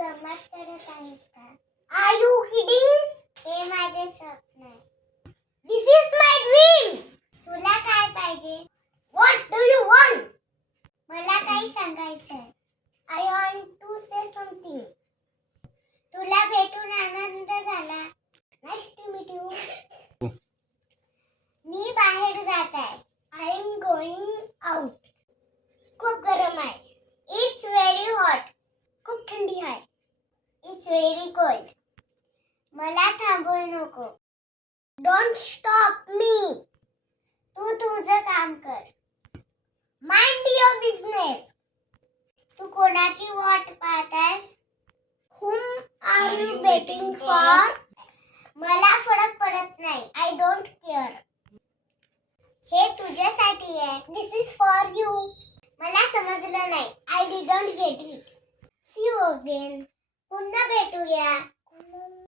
गंमत करत आहेस का? Are you kidding? हे माझे स्वप्न आहे. This is my dream. तुला काय पाहिजे? What do you want? मला काही सांगायचंय. I want to say something. तुला भेटून आनंद झाला. Nice to meet you. मी बाहेर जात आहे. I am going out. खूप गरम आहे. It's very hot. खूप थंडी आहे. It's very cold. मला थांबवू नको. Don't stop me. तू तुझं काम कर. Mind your business. तू कोणाची वाट पाहतायस? Whom are you waiting for? मला फरक पडत नाही. I don't care. हे तुझ्यासाठी आहे. This is for you. मला समजलं नाही. I didn't get it. See you again. पुन्हा भेटूया.